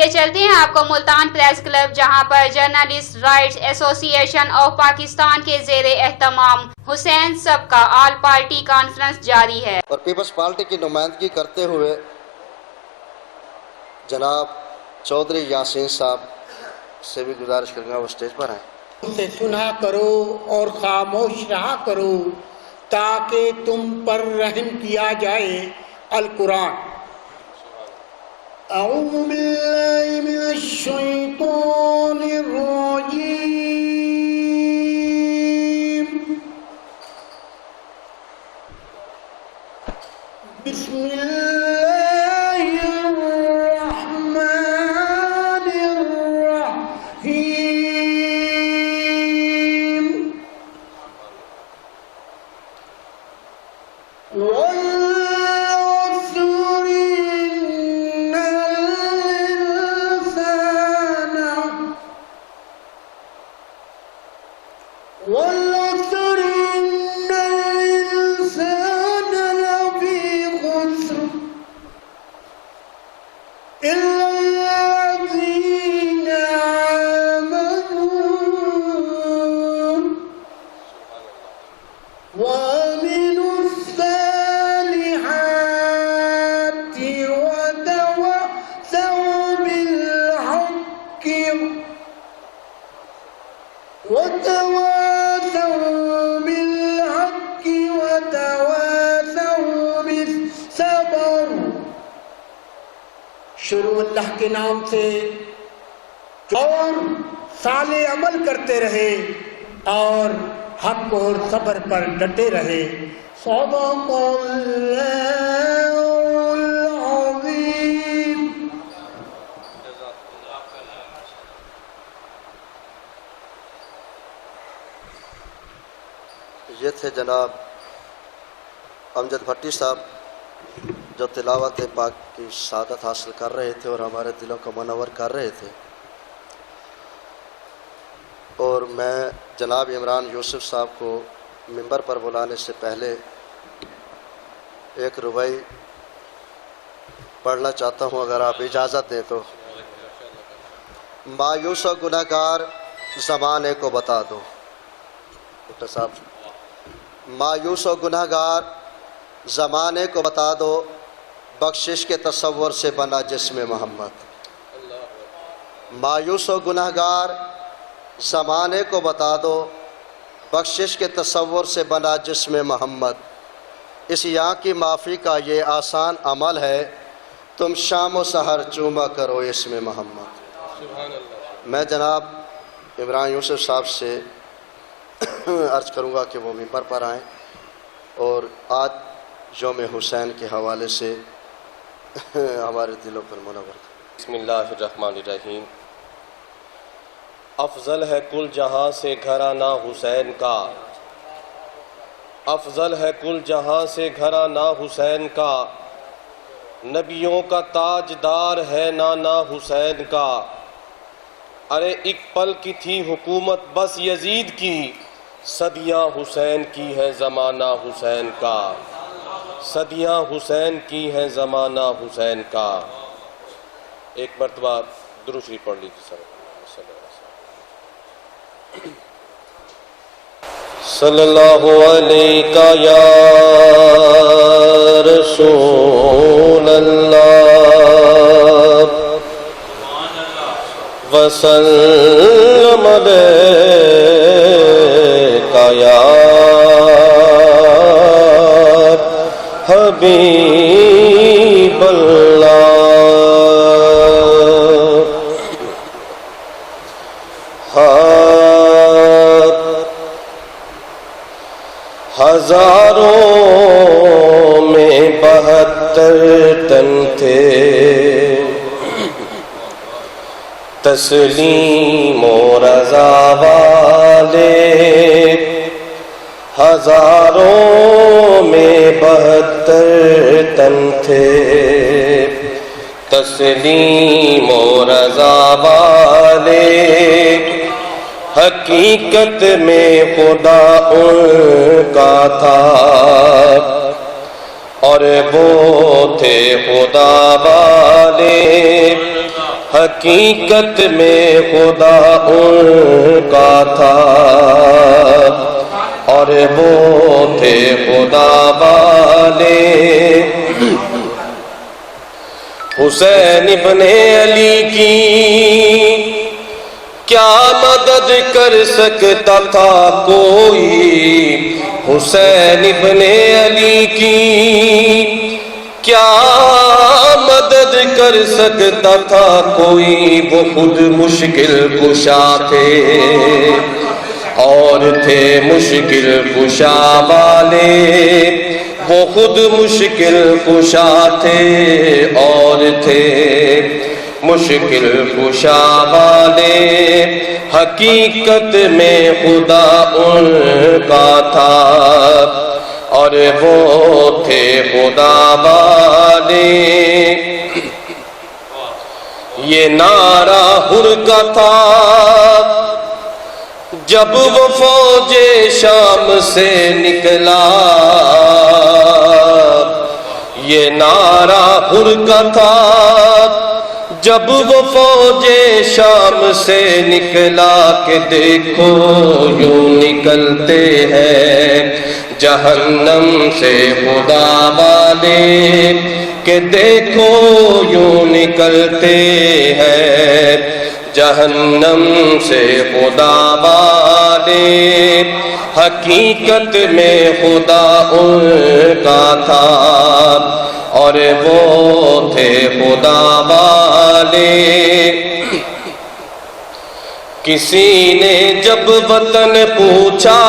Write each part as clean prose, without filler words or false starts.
لیے چلتے ہیں آپ کو ملتان پریس کلب، جہاں پر جرنلسٹ رائٹس ایسوسی ایشن آف پاکستان کے زیر اہتمام حسین سب کا آل پارٹی کانفرنس جاری ہے۔ اور پیپلز پارٹی کی نمائندگی کرتے ہوئے جناب چودھری یاسین صاحب سے بھی گزارش کروں گا وہ اسٹیج پر ہیں۔ اسے سنا کرو اور خاموش رہا کرو تاکہ تم پر رحم کیا جائے۔ القرآن۔ اعوذ باللہ من الشیطان الرجیم۔ بسم اللہ الرحمن الرحیم۔ والعصر إن الإنسان لفي خسر إلا الذين آمنوا وعملوا الصالحات وتواصوا بالحق وتواصوا بالصبر۔ شروع اللہ کے نام سے، اور صالح عمل کرتے رہے اور حق اور صبر پر ڈٹے رہے۔ صدق اللہ العظیم۔ یہ تھے جناب امجد بھٹی صاحب جو تلاوت پاک کی سعادت حاصل کر رہے تھے اور ہمارے دلوں کو منور کر رہے تھے۔ اور میں جناب عمران یوسف صاحب کو ممبر پر بلانے سے پہلے ایک ربائی پڑھنا چاہتا ہوں اگر آپ اجازت دیں تو۔ مایوس و گنہگار زمانے کو بتا دو۔ ڈاکٹر صاحب، مایوس و گنہگار زمانے کو بتا دو، بخشش کے تصور سے بنا جسم محمد۔ مایوس و گنہگار زمانے کو بتا دو، بخشش کے تصور سے بنا جسم محمد۔ اس یاں کی معافی کا یہ آسان عمل ہے، تم شام و سحر چوما کرو اسم محمد۔ میں جناب عمران یوسف صاحب سے عرض کروں گا کہ وہ ممبر پر آئیں اور آج یوم حسین کے حوالے سے ہمارے دلوں پر منور کریں۔ بسم اللہ الرحمن الرحیم۔ افضل ہے کل جہاں سے گھرانہ حسین کا، افضل ہے کل جہاں سے گھرانہ حسین کا، نبیوں کا تاجدار ہے نانا حسین کا۔ ارے ایک پل کی تھی حکومت بس یزید کی، صدیاں حسین کی ہے زمانہ حسین کا، صدیاں حسین کی ہے زمانہ حسین کا۔ ایک مرتبہ درود شریف پڑھ لیجیے سر۔ صلی اللہ علیہ یا رسول اللہ وسلم علیک یا حبیب اللہ۔ ہزاروں میں 72 تن تھے، تسلیم و رضا والے، ہزاروں میں 72 تن تھے، تسلیم و رضا والے، حقیقت میں خدا ان کا تھا اور وہ تھے خدا والے، حقیقت میں خدا ان کا تھا اور وہ تھے خدا والے۔ حسین ابن علی کی کیا مدد کر سکتا تھا کوئی، حسین ابن علی کی کیا مدد کر سکتا تھا کوئی، وہ خود مشکل کشا تھے اور تھے مشکل کشا والے، وہ خود مشکل کشا تھے اور تھے مشکل کشا والے۔ حقیقت میں خدا ان کا تھا اور وہ تھے خدا والے۔ یہ نعرہ حر کا تھا جب وہ فوج شام سے نکلا، یہ نعرہ حر کا تھا جب وہ فوج شام سے نکلا، کہ دیکھو یوں نکلتے ہیں جہنم سے خدا والے، کہ دیکھو یوں نکلتے ہیں جہنم سے خدا والے۔ حقیقت میں خدا ان کا تھا اور وہ تھے خدا والے۔ کسی نے جب وطن پوچھا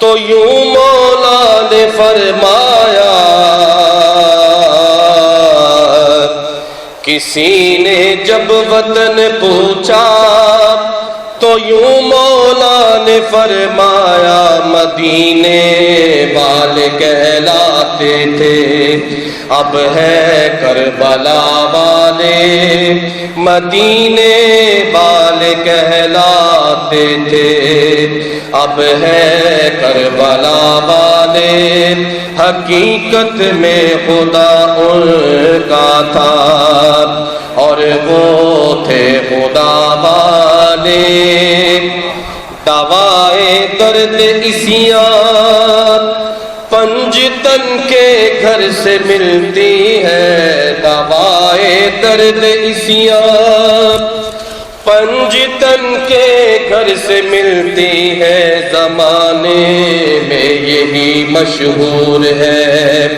تو یوں مولا نے فرمایا، کسی نے جب وطن پوچھا تو یوں مولا نے فرمایا، مدینے والے کہلاتے تھے اب ہے کربلا والے، مدینے والے کہلاتے تھے اب ہے کربلا والے۔ حقیقت میں خدا ان کا تھا اور وہ تھے خدا والے۔ دوائے درد اسیان پنجتن کے گھر سے ملتی ہے، دوائے درد اسیان پنجتن کے گھر سے ملتی ہے، زمانے میں یہی مشہور ہے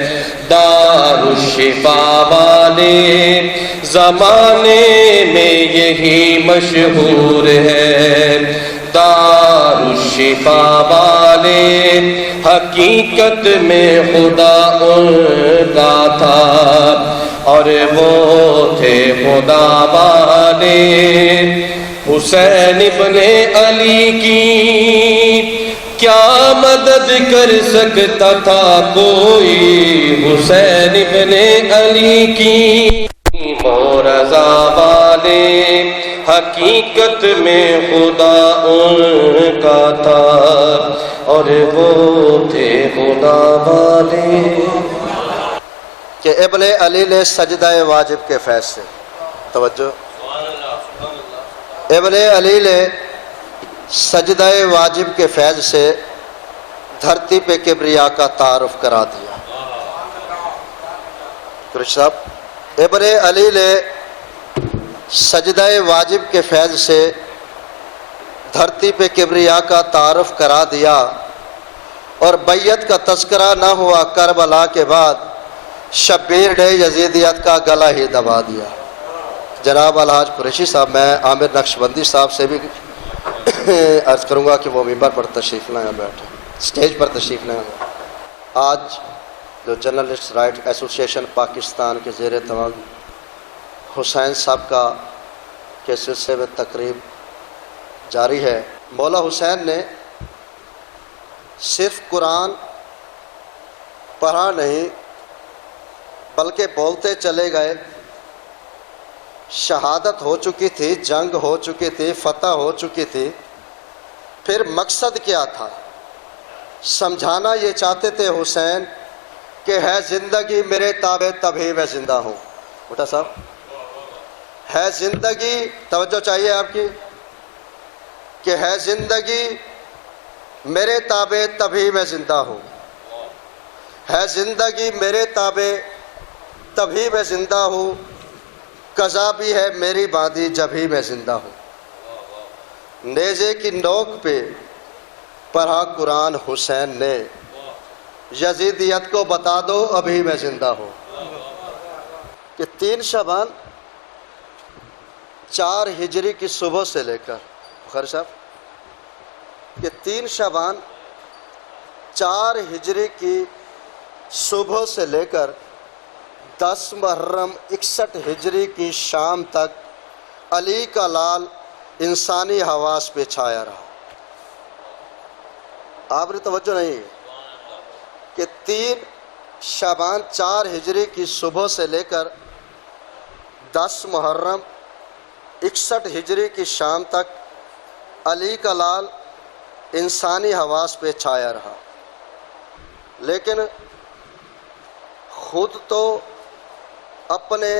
دار الشفا والے، زمانے میں یہی مشہور ہے دار الشفا والے۔ حقیقت میں خدا ان کا تھا اور وہ تھے خدا والے۔ حسین ابن علی کی کیا مدد کر سکتا تھا کوئی، حسین ابن علی کی رضا والے۔ حقیقت میں خدا ان کا تھا اور وہ تھے خدا والے۔ کہ ابن علی نے سجدہ واجب کے فیض سے، توجہ، ابن علی نے سجدہ واجب کے فیض سے دھرتی پہ کبریا کا تعارف کرا دیا۔ قریشی صاحب، ابن علی نے سجدہ واجب کے فیض سے دھرتی پہ کبریا کا تعارف کرا دیا، اور بیعت کا تذکرہ نہ ہوا کربلا کے بعد شبیر نے یزیدیت کا گلا ہی دبا دیا۔ جناب الحاج قریشی صاحب، میں عامر نقشبندی صاحب سے بھی عرض کروں گا کہ وہ ممبر پر تشریف لائیں، بیٹھے سٹیج پر تشریف لائیں۔ آج جو جرنلسٹ رائٹ ایسوسیشن پاکستان کے زیر تمام حسین صاحب کا کے سلسلے میں تقریب جاری ہے، مولا حسین نے صرف قرآن پڑھا نہیں بلکہ بولتے چلے گئے۔ شہادت ہو چکی تھی، جنگ ہو چکی تھی، فتح ہو چکی تھی، پھر مقصد کیا تھا؟ سمجھانا یہ چاہتے تھے حسین کہ ہے زندگی میرے تابع تبھی میں زندہ ہوں۔ بٹا صاحب، ہے زندگی، توجہ چاہیے آپ کی، کہ ہے زندگی میرے تابع تبھی میں زندہ ہوں، ہے زندگی میرے تابع تبھی میں زندہ ہوں، قضا بھی ہے میری باندھی جبھی میں زندہ ہوں۔ نیزے کی نوک پہ پڑھا قرآن حسین نے، یزیدیت کو بتا دو ابھی میں زندہ ہوں۔ کہ 3 شعبان 4 ہجری کی صبح سے لے کر بخاری صاحب، کہ 3 شعبان 4 ہجری کی صبح سے لے کر 10 محرم 61 ہجری کی شام تک علی کا لال انسانی حواس پہ چھایا رہا۔ آپ نے توجہ نہیں کہ 3 شعبان 4 ہجری کی صبح سے لے کر 10 محرم 61 ہجری کی شام تک علی کا لال انسانی حواس پہ چھایا رہا، لیکن خود تو اپنے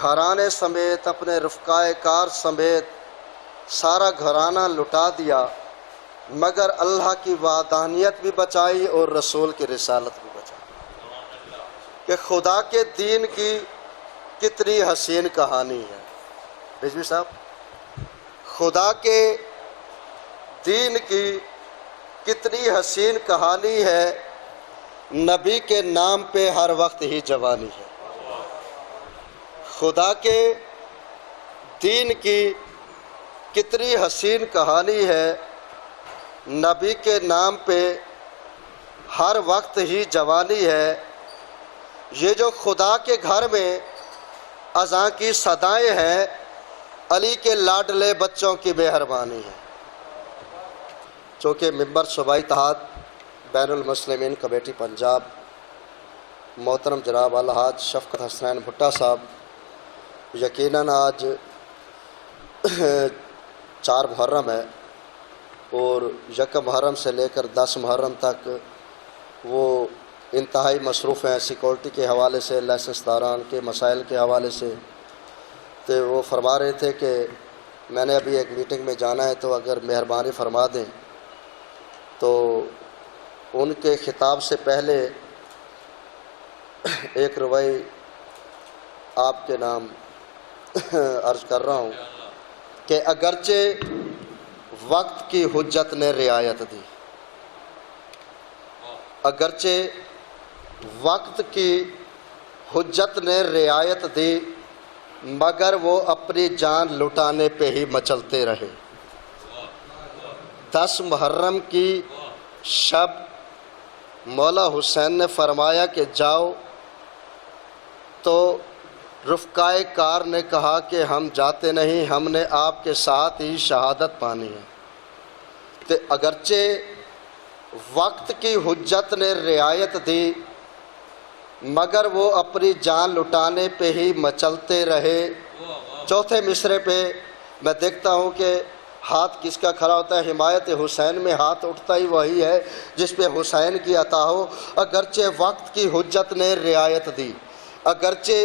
گھرانے سمیت اپنے رفقائے کار سمیت سارا گھرانہ لٹا دیا، مگر اللہ کی وحدانیت بھی بچائی اور رسول کی رسالت بھی بچائی۔ کہ خدا کے دین کی کتنی حسین کہانی ہے رضوی صاحب، خدا کے دین کی کتنی حسین کہانی ہے، نبی کے نام پہ ہر وقت ہی جوانی ہے۔ خدا کے دین کی کتنی حسین کہانی ہے، نبی کے نام پہ ہر وقت ہی جوانی ہے۔ یہ جو خدا کے گھر میں اذان کی صدائیں ہیں، علی کے لاڈلے بچوں کی مہربانی ہے۔ چونکہ ممبر صوبائی اتحاد بین المسلمین کمیٹی پنجاب محترم جناب الحاج شفقت حسنین بھٹا صاحب یقیناً آج 4 محرم ہے اور 1 محرم سے لے کر 10 محرم تک وہ انتہائی مصروف ہیں سیکورٹی کے حوالے سے، لائسنس داران کے مسائل کے حوالے سے۔ تو وہ فرما رہے تھے کہ میں نے ابھی ایک میٹنگ میں جانا ہے، تو اگر مہربانی فرما دیں تو ان کے خطاب سے پہلے ایک روائی آپ کے نام عرض کر رہا ہوں کہ اگرچہ وقت کی حجت نے رعایت دی، اگرچہ وقت کی حجت نے رعایت دی، مگر وہ اپنی جان لٹانے پہ ہی مچلتے رہے۔ 10 محرم کی شب مولا حسین نے فرمایا کہ جاؤ، تو رفقائے کار نے کہا کہ ہم جاتے نہیں، ہم نے آپ کے ساتھ ہی شہادت پانی ہے۔ تو اگرچہ وقت کی حجت نے رعایت دی، مگر وہ اپنی جان لٹانے پہ ہی مچلتے رہے۔ چوتھے مصرے پہ میں دیکھتا ہوں کہ ہاتھ کس کا کھڑا ہوتا ہے، حمایت حسین میں ہاتھ اٹھتا ہی وہی ہے جس پہ حسین کی عطا ہو۔ اگرچہ وقت کی حجت نے رعایت دی، اگرچہ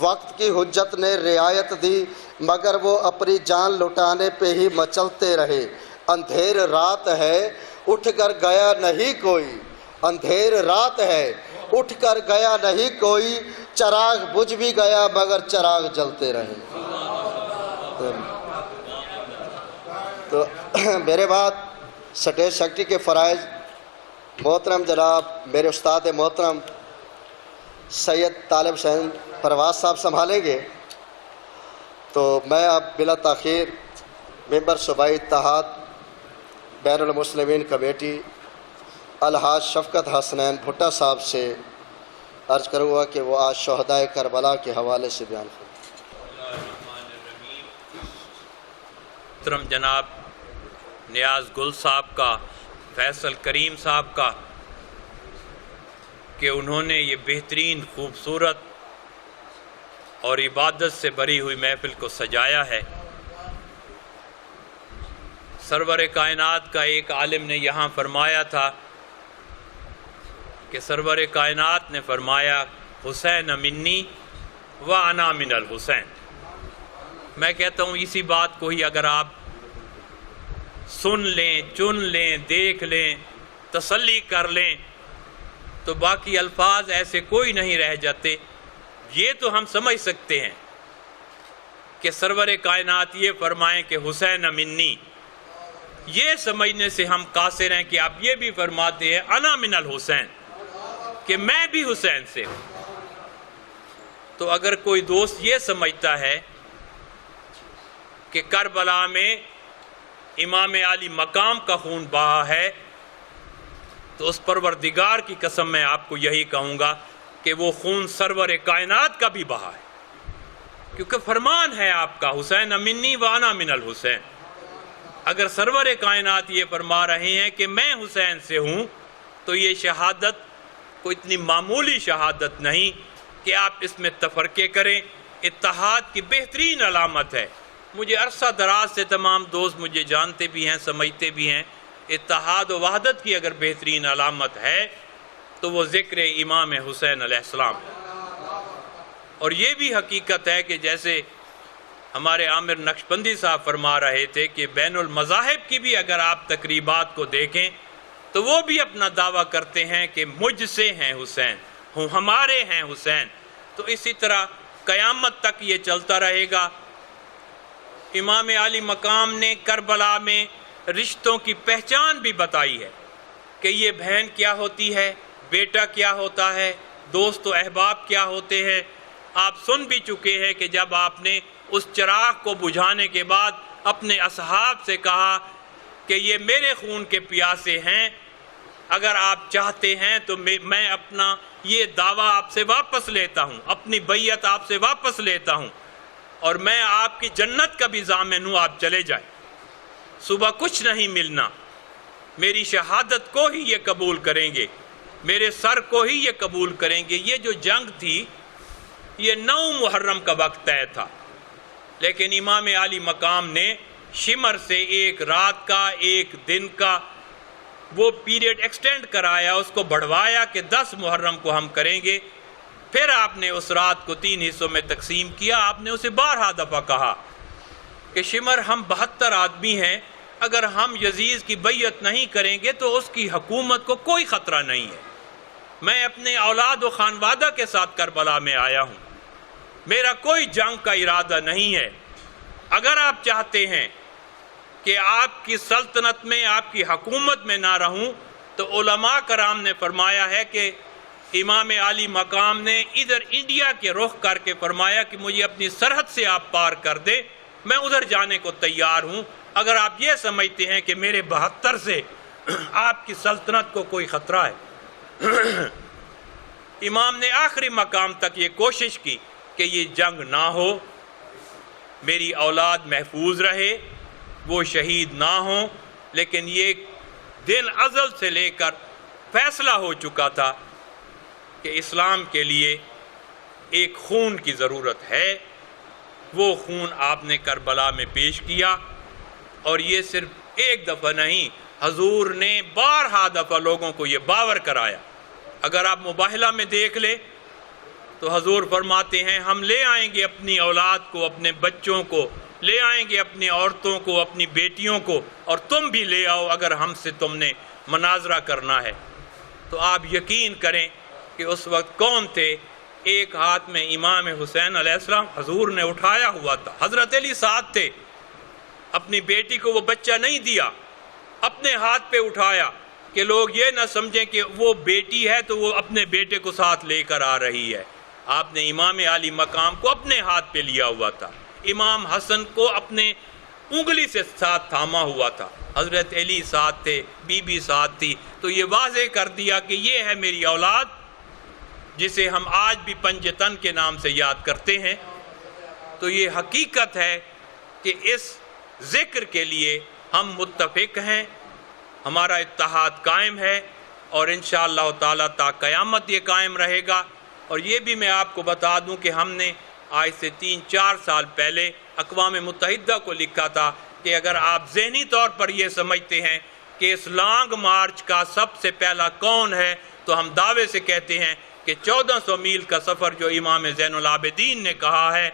وقت کی حجت نے رعایت دی، مگر وہ اپنی جان لٹانے پہ ہی مچلتے رہے۔ اندھیر رات ہے اٹھ کر گیا نہیں کوئی، اندھیر رات ہے اٹھ کر گیا نہیں کوئی، چراغ بجھ بھی گیا مگر چراغ جلتے رہے۔ تو میرے بعد سٹیج سیکرٹری کے فرائض محترم جناب میرے استاد محترم سید طالب حسین پرواز صاحب سنبھالیں گے، تو میں اب بلا تاخیر ممبر صوبائی اتحاد بین المسلمین کمیٹی الحاج شفقت حسنین بھٹا صاحب سے عرض کروں گا کہ وہ آج شہدائے کربلا کے حوالے سے بیان کریں۔ محترم جناب نیاز گل صاحب کا، فیصل کریم صاحب کا، کہ انہوں نے یہ بہترین خوبصورت اور عبادت سے بھری ہوئی محفل کو سجایا ہے۔ سرور کائنات کا ایک عالم نے یہاں فرمایا تھا کہ سرور کائنات نے فرمایا حسین منی و انا من الحسین، میں کہتا ہوں اسی بات کو ہی اگر آپ سن لیں، چن لیں، دیکھ لیں، تسلی کر لیں تو باقی الفاظ ایسے کوئی نہیں رہ جاتے۔ یہ تو ہم سمجھ سکتے ہیں کہ سرور کائنات یہ فرمائیں کہ حسین منی، یہ سمجھنے سے ہم قاصر ہیں کہ آپ یہ بھی فرماتے ہیں انا من الحسین، کہ میں بھی حسین سے ہوں۔ تو اگر کوئی دوست یہ سمجھتا ہے کہ کربلا میں امام علی مقام کا خون بہا ہے تو اس پروردگار کی قسم میں آپ کو یہی کہوں گا کہ وہ خون سرور کائنات کا بھی بہا ہے، کیونکہ فرمان ہے آپ کا حسین منی وانا من الحسین۔ اگر سرور کائنات یہ فرما رہے ہیں کہ میں حسین سے ہوں تو یہ شہادت کوئی اتنی معمولی شہادت نہیں کہ آپ اس میں تفرقے کریں۔ اتحاد کی بہترین علامت ہے، مجھے عرصہ دراز سے تمام دوست مجھے جانتے بھی ہیں، سمجھتے بھی ہیں، اتحاد و وحدت کی اگر بہترین علامت ہے تو وہ ذکر امام حسین علیہ السلام ہے۔ اور یہ بھی حقیقت ہے کہ جیسے ہمارے عامر نقشبندی صاحب فرما رہے تھے کہ بین المذاہب کی بھی اگر آپ تقریبات کو دیکھیں تو وہ بھی اپنا دعویٰ کرتے ہیں کہ مجھ سے ہیں حسین، ہمارے ہیں حسین۔ تو اسی طرح قیامت تک یہ چلتا رہے گا۔ امام علی مقام نے کربلا میں رشتوں کی پہچان بھی بتائی ہے کہ یہ بہن کیا ہوتی ہے، بیٹا کیا ہوتا ہے، دوست و احباب کیا ہوتے ہیں۔ آپ سن بھی چکے ہیں کہ جب آپ نے اس چراغ کو بجھانے کے بعد اپنے اصحاب سے کہا کہ یہ میرے خون کے پیاسے ہیں، اگر آپ چاہتے ہیں تو میں اپنا یہ دعویٰ آپ سے واپس لیتا ہوں، اپنی بیعت آپ سے واپس لیتا ہوں، اور میں آپ کی جنت کا بھی ضامن ہوں، آپ چلے جائیں۔ صبح کچھ نہیں ملنا، میری شہادت کو ہی یہ قبول کریں گے، میرے سر کو ہی یہ قبول کریں گے۔ یہ جو جنگ تھی یہ 9 محرم کا وقت طے تھا، لیکن امام علی مقام نے شمر سے ایک رات کا، ایک دن کا وہ پیریڈ ایکسٹینڈ کرایا، اس کو بڑھوایا کہ 10 محرم کو ہم کریں گے۔ پھر آپ نے اس رات کو 3 حصوں میں تقسیم کیا۔ آپ نے اسے 12 دفعہ کہا کہ شمر ہم 72 آدمی ہیں، اگر ہم یزید کی بیعت نہیں کریں گے تو اس کی حکومت کو کوئی خطرہ نہیں ہے۔ میں اپنے اولاد و خانوادہ کے ساتھ کربلا میں آیا ہوں، میرا کوئی جنگ کا ارادہ نہیں ہے۔ اگر آپ چاہتے ہیں کہ آپ کی سلطنت میں، آپ کی حکومت میں نہ رہوں، تو علماء کرام نے فرمایا ہے کہ امام علی مقام نے ادھر انڈیا کے رخ کر کے فرمایا کہ مجھے اپنی سرحد سے آپ پار کر دیں، میں ادھر جانے کو تیار ہوں، اگر آپ یہ سمجھتے ہیں کہ میرے 72 سے آپ کی سلطنت کو کوئی خطرہ ہے۔ امام نے آخری مقام تک یہ کوشش کی کہ یہ جنگ نہ ہو، میری اولاد محفوظ رہے، وہ شہید نہ ہوں، لیکن یہ دن ازل سے لے کر فیصلہ ہو چکا تھا کہ اسلام کے لیے ایک خون کی ضرورت ہے۔ وہ خون آپ نے کربلا میں پیش کیا، اور یہ صرف ایک دفعہ نہیں، حضور نے 12 دفعہ لوگوں کو یہ باور کرایا۔ اگر آپ مباہلہ میں دیکھ لیں تو حضور فرماتے ہیں ہم لے آئیں گے اپنی اولاد کو، اپنے بچوں کو، لے آئیں گے اپنی عورتوں کو، اپنی بیٹیوں کو، اور تم بھی لے آؤ اگر ہم سے تم نے مناظرہ کرنا ہے۔ تو آپ یقین کریں کہ اس وقت کون تھے؟ ایک ہاتھ میں امام حسین علیہ السلام حضور نے اٹھایا ہوا تھا، حضرت علی ساتھ تھے، اپنی بیٹی کو وہ بچہ نہیں دیا، اپنے ہاتھ پہ اٹھایا کہ لوگ یہ نہ سمجھیں کہ وہ بیٹی ہے تو وہ اپنے بیٹے کو ساتھ لے کر آ رہی ہے۔ آپ نے امام علی مقام کو اپنے ہاتھ پہ لیا ہوا تھا، امام حسن کو اپنے انگلی سے ساتھ تھاما ہوا تھا، حضرت علی ساتھ تھے، بی بی ساتھ تھی۔ تو یہ واضح کر دیا کہ یہ ہے میری اولاد جسے ہم آج بھی پنجتن کے نام سے یاد کرتے ہیں۔ تو یہ حقیقت ہے کہ اس ذکر کے لیے ہم متفق ہیں، ہمارا اتحاد قائم ہے، اور انشاءاللہ تعالیٰ تا قیامت یہ قائم رہے گا۔ اور یہ بھی میں آپ کو بتا دوں کہ ہم نے آج سے 3-4 سال پہلے اقوام متحدہ کو لکھا تھا کہ اگر آپ ذہنی طور پر یہ سمجھتے ہیں کہ اس لانگ مارچ کا سب سے پہلا کون ہے، تو ہم دعوے سے کہتے ہیں کہ 1400 میل کا سفر جو امام زین العابدین نے کہا ہے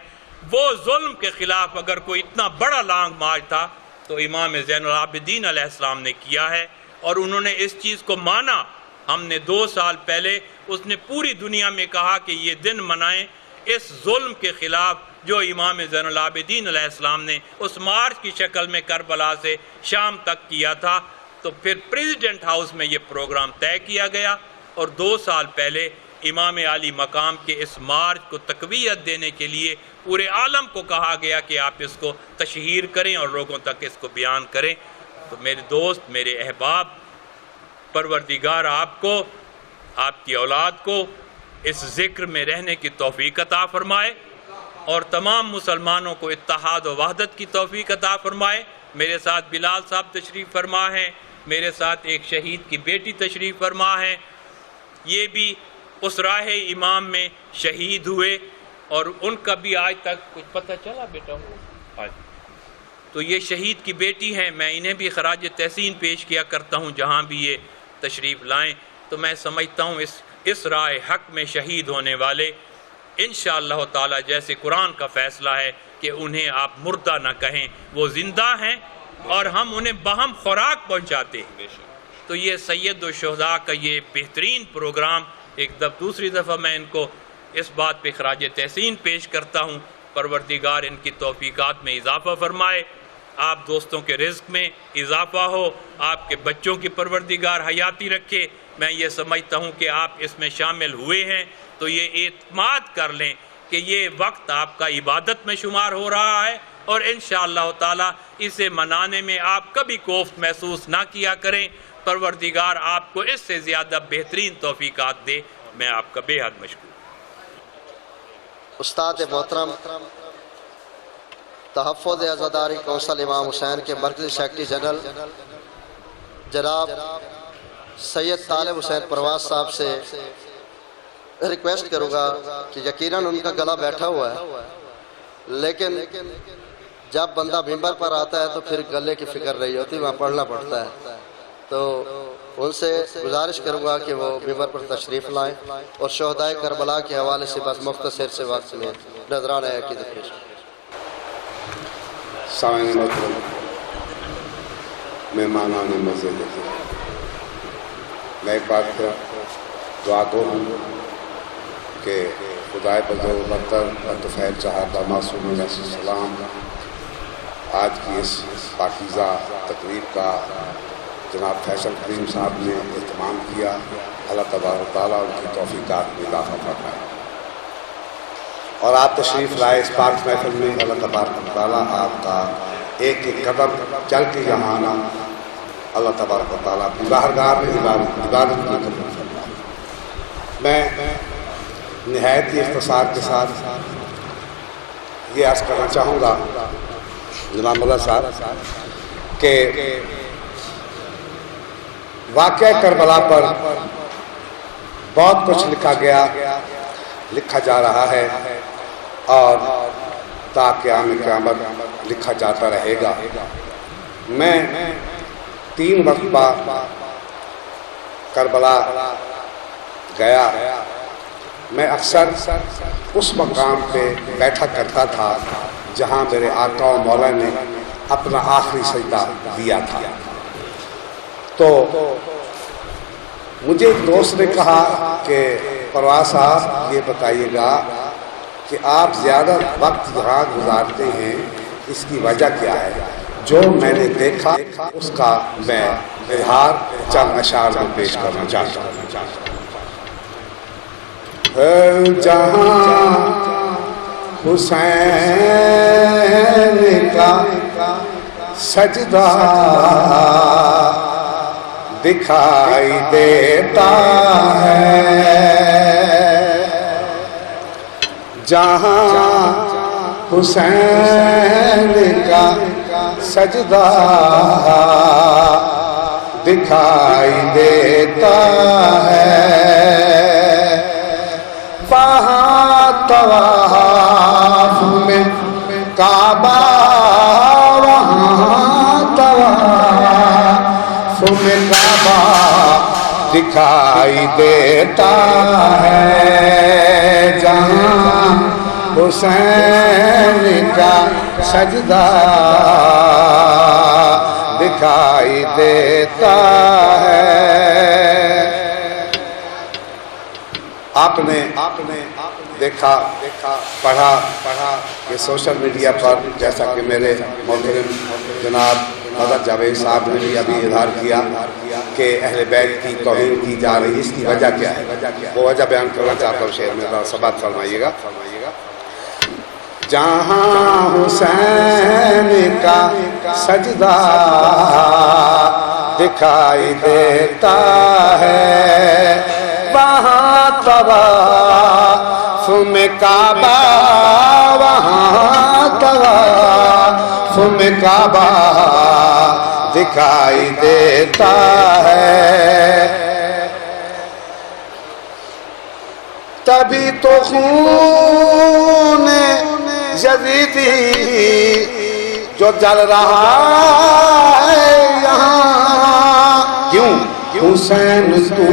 وہ ظلم کے خلاف اگر کوئی اتنا بڑا لانگ مارچ تھا تو امام زین العابدین علیہ السلام نے کیا ہے، اور انہوں نے اس چیز کو مانا۔ ہم نے 2 سال پہلے اس نے پوری دنیا میں کہا کہ یہ دن منائیں اس ظلم کے خلاف جو امام زین العابدین علیہ السلام نے اس مارچ کی شکل میں کربلا سے شام تک کیا تھا۔ تو پھر پریزیڈنٹ ہاؤس میں یہ پروگرام طے کیا گیا، اور 2 سال پہلے امام عالی مقام کے اس مارچ کو تقویت دینے کے لیے پورے عالم کو کہا گیا کہ آپ اس کو تشہیر کریں اور لوگوں تک اس کو بیان کریں۔ تو میرے دوست، میرے احباب، پروردگار آپ کو، آپ کی اولاد کو اس ذکر میں رہنے کی توفیق عطا فرمائے، اور تمام مسلمانوں کو اتحاد و وحدت کی توفیق عطا فرمائے۔ میرے ساتھ بلال صاحب تشریف فرما ہیں، میرے ساتھ ایک شہید کی بیٹی تشریف فرما ہے، یہ بھی اس راہ امام میں شہید ہوئے، اور ان کا بھی آج تک کچھ پتہ چلا بیٹا آج تو یہ شہید کی بیٹی ہیں۔ میں انہیں بھی خراج تحسین پیش کیا کرتا ہوں جہاں بھی یہ تشریف لائیں۔ تو میں سمجھتا ہوں اس راہ حق میں شہید ہونے والے انشاءاللہ تعالی، جیسے قرآن کا فیصلہ ہے کہ انہیں آپ مردہ نہ کہیں، وہ زندہ ہیں اور ہم انہیں باہم خوراک پہنچاتے ہیں۔ تو یہ سید الشہداء کا یہ بہترین پروگرام دوسری دفعہ میں ان کو اس بات پہ خراج تحسین پیش کرتا ہوں، پروردگار ان کی توفیقات میں اضافہ فرمائے، آپ دوستوں کے رزق میں اضافہ ہو، آپ کے بچوں کی پروردگار حیاتی رکھے۔ میں یہ سمجھتا ہوں کہ آپ اس میں شامل ہوئے ہیں تو یہ اعتماد کر لیں کہ یہ وقت آپ کا عبادت میں شمار ہو رہا ہے، اور انشاءاللہ تعالی اسے منانے میں آپ کبھی کوفت محسوس نہ کیا کریں۔ پروردگار آپ کو اس سے زیادہ بہترین توفیقات دے۔ میں آپ کا بے حد مشکور۔ استاد محترم، تحفظ عزاداری کونسل امام حسین کے مرکزی سیکرٹری جنرل جناب سید طالب حسین پرواز صاحب سے ریکویسٹ کروں گا کہ یقیناً ان کا گلا بیٹھا ہوا ہے، لیکن جب بندہ ممبر پر آتا ہے تو پھر گلے کی فکر نہیں ہوتی، وہاں پڑھنا پڑتا ہے۔ تو ان سے گزارش کروں گا کہ وہ ممبر پر تشریف لائیں اور شہدائے کربلا کے حوالے سے بس مختصر سے وقت میں نذرانہ عقیدت پیش کریں۔ سامعین محترم، مہمانان مسجد، میں ایک بات دعا گو ہوں کہ خدائے بزرگ برتر طفیل چہارہ معصوم علیہ السلام آج کی اس پاکیزہ تقریب کا جناب فیصل کریم صاحب نے اہتمام کیا، اللہ تبارک و تعالیٰ ان کی توفیقات میں اضافہ فرمائے، اور آپ تشریف لائے اس پاک محفل میں۔ اللہ تبارک و تعالیٰ آپ کا ایک ایک قدم چل کے یہاں آنا اللہ تبارک و تعالیٰ اپنی بارگاہ میں عبادت کی قبول فرمائے۔ میں نہایت ہی اختصار کے ساتھ یہ عرض کرنا چاہوں گا جناب مولا صاحب کہ واقعہ کربلا پر بہت کچھ لکھا گیا، لکھا جا رہا ہے، اور تا قیامت لکھا جاتا رہے گا۔ میں 3 مرتبہ کربلا گیا۔ میں اکثر اس مقام پہ بیٹھا کرتا تھا جہاں میرے آقا و مولا نے اپنا آخری سجدہ دیا تھا۔ تو مجھے ایک دوست نے کہا کہ پرواز صاحب یہ بتائیے گا کہ آپ زیادہ وقت یہاں گزارتے ہیں، اس کی وجہ کیا ہے؟ جو میں نے دیکھا اس کا میں اظہار چند اشعار میں پیش کرنا چاہتا ہوں۔ جہاں حسین کا سجدہ دکھائی دیتا ہے، جہاں حسین کا سجدہ دکھائی دیتا ہے، وہاں طواف میں کعبہ، وہاں طواف میں کعبہ دکھائی دیتا ہے، جہاں حسین کا سجدہ دکھائی دیتا ہے۔ آپ نے دیکھا پڑھا کہ سوشل میڈیا پر جیسا کہ میرے محترم جناب حضرت جاوید صاحب نے بھی ابھی اظہار کیا کہ اہل بیت کی توہین کی جا رہی، اس کی وجہ کیا ہے؟ وہ وجہ بیان کرنا چاہتا ہوں، شعر میں ذرا سبات فرمائیے گا۔ جہاں حسین کا سجدہ دکھائی دیتا ہے، وہاں طواف میں کعبہ، وہاں طواف میں کعبہ دکھائی دیتا ہے۔ تبھی تو خون یزیدی جو جل رہا ہے یہاں، کیوں؟ حسین تو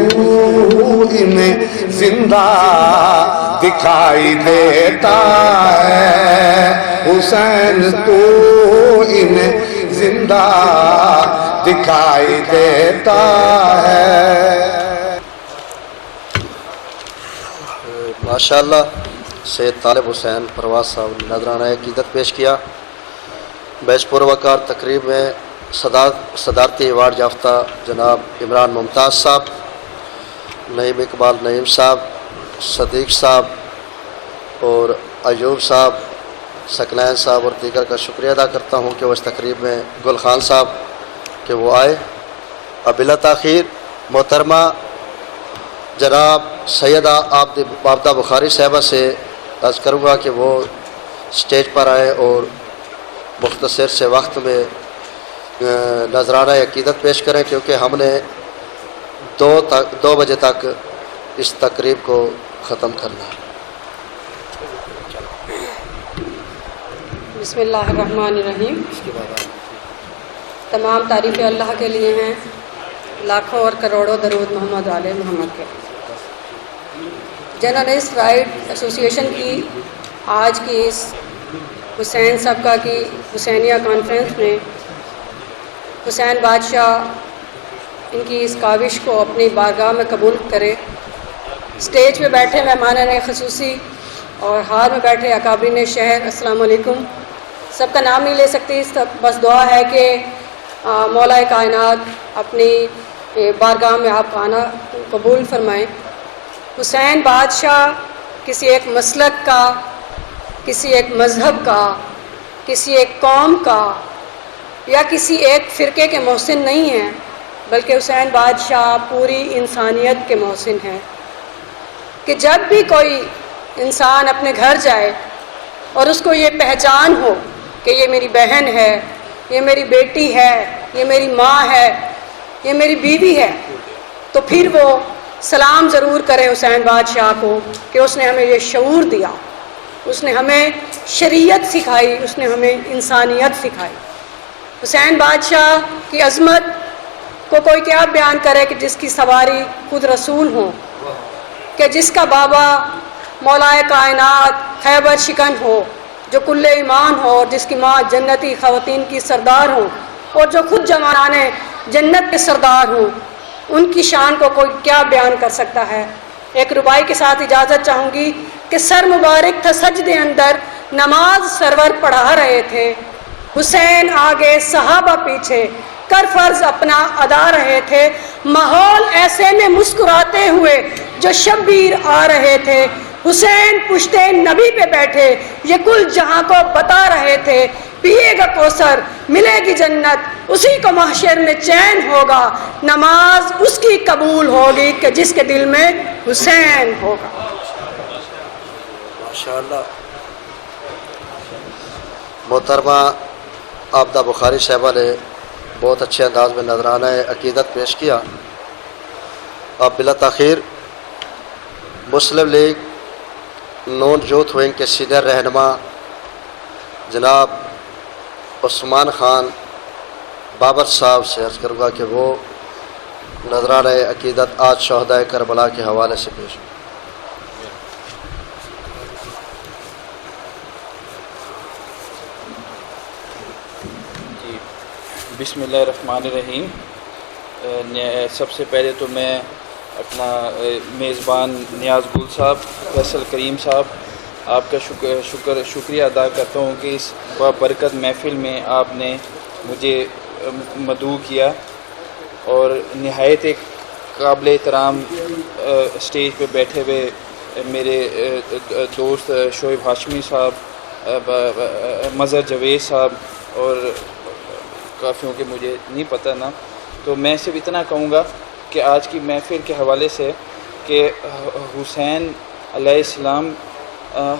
انہیں زندہ دکھائی دیتا ہے، حسین تو انہیں زندہ دکھائی دیتا ہے۔ ماشاءاللہ سید طالب حسین پرواز صاحب نذرانہ عقیدت پیش کیا۔ بیس پروقار تقریب میں صدارتی ایوارڈ یافتہ جناب عمران ممتاز صاحب، نعیم اقبال نعیم صاحب، صدیق صاحب اور ایوب صاحب، سکنین صاحب اور دیگر کا شکریہ ادا کرتا ہوں کہ وہ اس تقریب میں گل خان صاحب کہ وہ آئے۔ اب بلا تاخیر محترمہ جناب سیدہ عابدہ بخاری صاحبہ سے عرض کروں گا کہ وہ سٹیج پر آئیں اور مختصر سے وقت میں نذرانہ عقیدت پیش کریں، کیونکہ ہم نے 2 بجے تک اس تقریب کو ختم کرنا ہے۔ بسم اللہ الرحمن الرحیم۔ تمام تعریفیں اللہ کے لیے ہیں، لاکھوں اور کروڑوں درود محمد آل محمد کے۔ جرنلسٹ رائٹ ایسوسی ایشن کی آج کی اس حسین سبقہ کی حسینیہ کانفرنس میں حسین بادشاہ ان کی اس کاوش کو اپنی بارگاہ میں قبول کرے۔ اسٹیج پہ بیٹھے مہمانان خصوصی اور ہال میں بیٹھے اکابرین شہر، السلام علیکم۔ سب کا نام نہیں لے سکتی، بس دعا ہے کہ مولا کائنات اپنی بارگاہ میں آپ کا آنا قبول فرمائیں۔ حسین بادشاہ کسی ایک مسلک کا، کسی ایک مذہب کا، کسی ایک قوم کا یا کسی ایک فرقے کے محسن نہیں ہیں، بلکہ حسین بادشاہ پوری انسانیت کے محسن ہیں۔ کہ جب بھی کوئی انسان اپنے گھر جائے اور اس کو یہ پہچان ہو کہ یہ میری بہن ہے، یہ میری بیٹی ہے، یہ میری ماں ہے، یہ میری بیوی ہے، تو پھر وہ سلام ضرور کرے حسین بادشاہ کو کہ اس نے ہمیں یہ شعور دیا، اس نے ہمیں شریعت سکھائی، اس نے ہمیں انسانیت سکھائی۔ حسین بادشاہ کی عظمت کو کوئی کیا بیان کرے کہ جس کی سواری خود رسول ہوں، کہ جس کا بابا مولا کائنات خیبر شکن ہو، جو کل ایمان ہو، اور جس کی ماں جنتی خواتین کی سردار ہوں، اور جو خود جوانان جنت کے سردار ہوں، ان کی شان کو کوئی کیا بیان کر سکتا ہے۔ ایک ربائی کے ساتھ اجازت چاہوں گی کہ سر مبارک تھا سجدے اندر، نماز سرور پڑھا رہے تھے، حسین آگے صحابہ پیچھے، کر فرض اپنا ادا رہے تھے، ماحول ایسے میں مسکراتے ہوئے جو شبیر آ رہے تھے، حسین پشتے نبی پہ بیٹھے یہ کل جہاں کو بتا رہے تھے، پیے گا کوثر ملے گی جنت، اسی کو محشر میں چین ہوگا، نماز اس کی قبول ہوگی کہ جس کے دل میں حسین ہوگا۔ ماشاءاللہ محترمہ عابدہ بخاری صاحبہ نے بہت اچھے انداز میں نذرانہ عقیدت پیش کیا۔ اب بلا تاخیر مسلم لیگ نون یوتھ ونگ کے سینئر رہنما جناب عثمان خان بابر صاحب سے عرض کروں گا کہ وہ نذرانہ عقیدت آج شہدائے کربلا کے حوالے سے پیش ہو۔ بسم اللہ الرحمن الرحیم۔ سب سے پہلے تو میں اپنا میزبان نیاز گل صاحب، فیصل کریم صاحب، آپ کا شکریہ ادا کرتا ہوں کہ اس بابرکت محفل میں آپ نے مجھے مدعو کیا، اور نہایت ایک قابل احترام اسٹیج پہ بیٹھے ہوئے میرے دوست شعیب ہاشمی صاحب، مظہر جاوید صاحب اور کافیوں کے مجھے نہیں پتہ نا، تو میں صرف اتنا کہوں گا کہ آج کی محفل کے حوالے سے کہ حسین علیہ السلام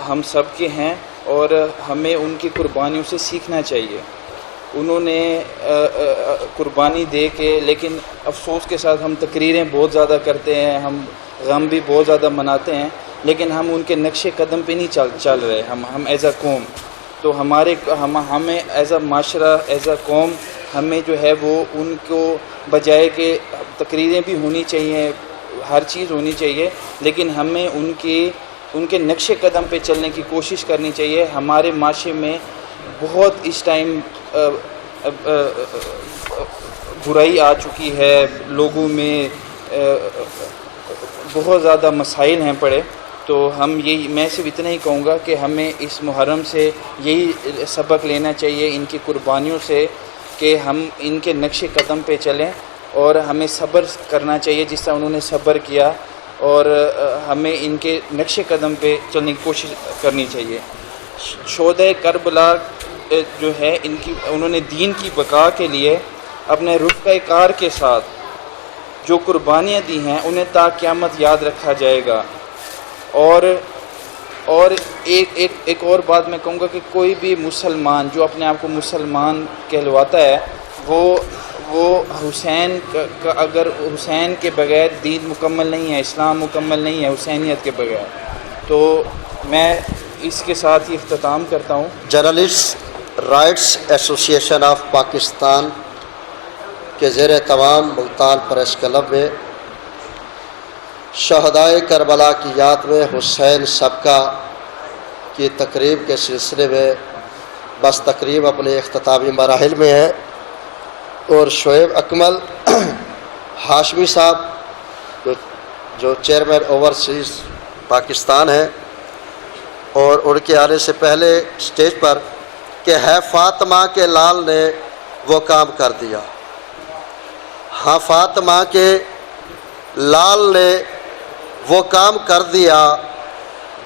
ہم سب کے ہیں اور ہمیں ان کی قربانیوں سے سیکھنا چاہیے۔ انہوں نے قربانی دے کے، لیکن افسوس کے ساتھ ہم تقریریں بہت زیادہ کرتے ہیں، ہم غم بھی بہت زیادہ مناتے ہیں، لیکن ہم ان کے نقش قدم پہ نہیں چل رہے، ہم ایز اے قوم، تو ہمیں ایز اے معاشرہ، ایز اے قوم، ہمیں جو ہے وہ ان کو بجائے کہ تقریریں بھی ہونی چاہیے، ہر چیز ہونی چاہیے، لیکن ہمیں ان کے نقش قدم پہ چلنے کی کوشش کرنی چاہیے۔ ہمارے معاشرے میں بہت اس ٹائم برائی آ چکی ہے، لوگوں میں بہت زیادہ مسائل ہیں پڑے، تو میں صرف اتنا ہی کہوں گا کہ ہمیں اس محرم سے یہی سبق لینا چاہیے، ان کی قربانیوں سے، کہ ہم ان کے نقش قدم پہ چلیں، اور ہمیں صبر کرنا چاہیے جس طرح انہوں نے صبر کیا، اور ہمیں ان کے نقش قدم پہ چلنے کی کوشش کرنی چاہیے۔ شہدائے کربلا جو ہے انہوں نے دین کی بقا کے لیے اپنے رفقۂ کار کے ساتھ جو قربانیاں دی ہیں انہیں تا قیامت یاد رکھا جائے گا۔ اور ایک اور بات میں کہوں گا کہ کوئی بھی مسلمان جو اپنے آپ کو مسلمان کہلواتا ہے، وہ حسین کا اگر حسین کے بغیر دین مکمل نہیں ہے، اسلام مکمل نہیں ہے حسینیت کے بغیر۔ تو میں اس کے ساتھ ہی اختتام کرتا ہوں۔ جرنلسٹ رائٹس ایسوسی ایشن آف پاکستان کے زیر اہتمام ملتان پریس کلب میں شہدائے کربلا کی یاد میں حسین سبقہ کی تقریب کے سلسلے میں بس تقریب اپنے اختتامی مراحل میں ہے، اور شعیب اکمل ہاشمی صاحب جو چیئرمین اوورسیز پاکستان ہیں، اور ان کے آنے سے پہلے اسٹیج پر کہ ہے فاطمہ کے لال نے وہ کام کر دیا، ہاں فاطمہ کے لال نے وہ کام کر دیا،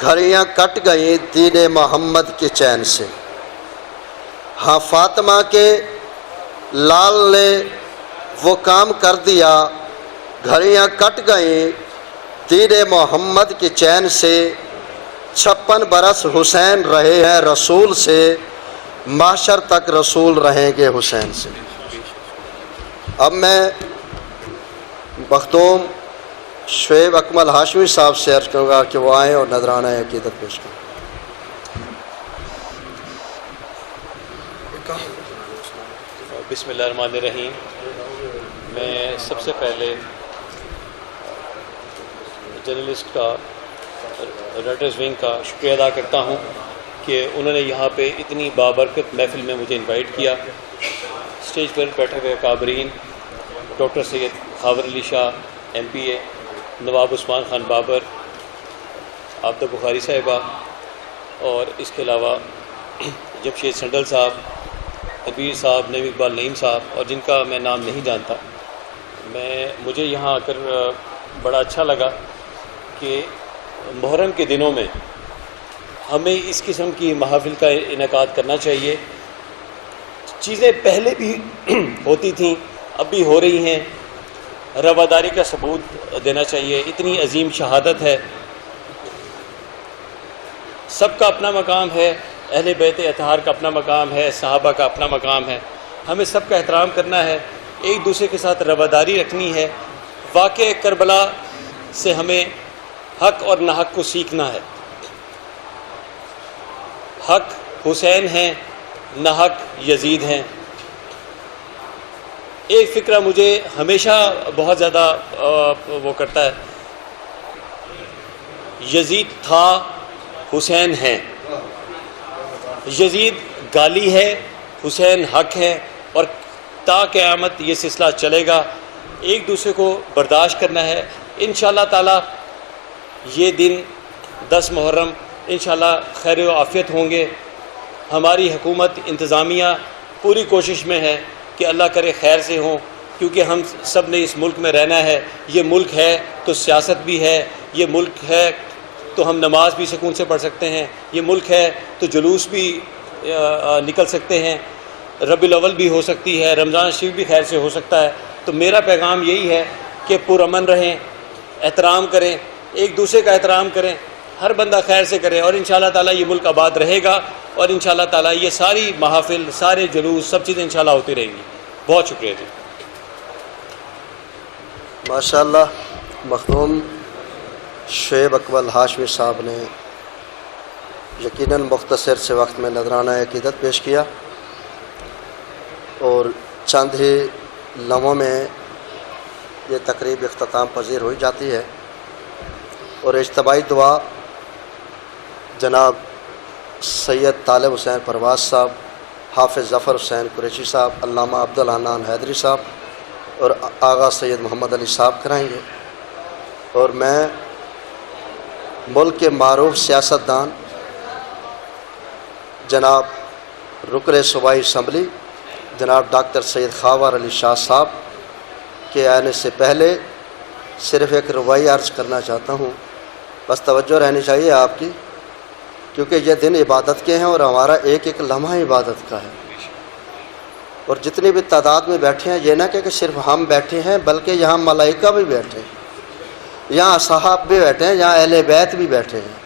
گھڑیاں کٹ گئیں دین محمد کے چین سے، ہاں فاطمہ کے لال نے وہ کام کر دیا، گھڑیاں کٹ گئیں دین محمد کے چین سے، 56 برس حسین رہے ہیں رسول سے، محشر تک رسول رہیں گے حسین سے۔ اب میں مختوم شعیب اکمل ہاشمی صاحب سے عرض کروں گا کہ وہ آئیں اور نذرانہ عقیدت پیش کریں۔ بسم اللہ الرحمن الرحیم۔ میں سب سے پہلے جرنلسٹ کا، رائٹرز ونگ کا شکریہ ادا کرتا ہوں کہ انہوں نے یہاں پہ اتنی بابرکت محفل میں مجھے انوائٹ کیا۔ اسٹیج پر بیٹھے ہوئے کابرین doctor Syed Khawar Ali Shah MP A، Nawab Usman Khan Babar, Abida Bukhari Sahiba, اور اس کے علاوہ جمشید سنڈل صاحب، عبیر صاحب، نعیم اقبال نعیم صاحب، اور جن کا میں نام نہیں جانتا۔ مجھے یہاں آ کر بڑا اچھا لگا کہ محرم کے دنوں میں ہمیں اس قسم کی محافل کا انعقاد کرنا چاہیے۔ چیزیں پہلے بھی ہوتی تھیں، اب بھی ہو رہی ہیں، رواداری کا ثبوت دینا چاہیے۔ اتنی عظیم شہادت ہے، سب کا اپنا مقام ہے، اہل بیت اطہار کا اپنا مقام ہے، صحابہ کا اپنا مقام ہے، ہمیں سب کا احترام کرنا ہے، ایک دوسرے کے ساتھ رواداری رکھنی ہے۔ واقعہ کربلا سے ہمیں حق اور ناحق کو سیکھنا ہے۔ حق حسین ہیں، ناحق یزید ہیں۔ ایک فکرہ مجھے ہمیشہ بہت زیادہ وہ کرتا ہے، یزید تھا، حسین ہیں۔ یزید گالی ہے، حسین حق ہے، اور تا قیامت یہ سلسلہ چلے گا. ایک دوسرے کو برداشت کرنا ہے. انشاءاللہ تعالی یہ دن 10 محرم انشاءاللہ خیر و عافیت ہوں گے. ہماری حکومت انتظامیہ پوری کوشش میں ہے کہ اللہ کرے خیر سے ہوں، کیونکہ ہم سب نے اس ملک میں رہنا ہے. یہ ملک ہے تو سیاست بھی ہے، یہ ملک ہے تو ہم نماز بھی سکون سے پڑھ سکتے ہیں، یہ ملک ہے تو جلوس بھی نکل سکتے ہیں، ربیع الاول بھی ہو سکتی ہے، رمضان شریف بھی خیر سے ہو سکتا ہے. تو میرا پیغام یہی ہے کہ پرامن رہیں، احترام کریں، ایک دوسرے کا احترام کریں، ہر بندہ خیر سے کرے، اور انشاءاللہ تعالیٰ یہ ملک آباد رہے گا، اور انشاءاللہ تعالیٰ یہ ساری محافل، سارے جلوس، سب چیزیں انشاءاللہ ہوتی رہیں گی. بہت شکریہ جی. ماشاءاللہ مخدوم شعیب اقبال ہاشمی صاحب نے یقیناً مختصر سے وقت میں نذرانہ عقیدت پیش کیا، اور چند ہی لمحوں میں یہ تقریب اختتام پذیر ہو جاتی ہے. اور اجتماعی دعا جناب سید طالب حسین پرواز صاحب، حافظ ظفر حسین قریشی صاحب، علامہ عبدالحنان حیدری صاحب اور آغا سید محمد علی صاحب کرائیں گے. اور میں ملک کے معروف سیاستدان جناب رکن صوبائی اسمبلی جناب ڈاکٹر سید خاور علی شاہ صاحب کے آنے سے پہلے صرف ایک رباعی عرض کرنا چاہتا ہوں. بس توجہ رہنی چاہیے آپ کی، کیونکہ یہ دن عبادت کے ہیں اور ہمارا ایک ایک لمحہ عبادت کا ہے. اور جتنی بھی تعداد میں بیٹھے ہیں، یہ نہ کہ صرف ہم بیٹھے ہیں، بلکہ یہاں ملائکہ بھی بیٹھے ہیں، یہاں اصحاب بھی بیٹھے ہیں، یہاں اہل بیت بھی بیٹھے ہیں.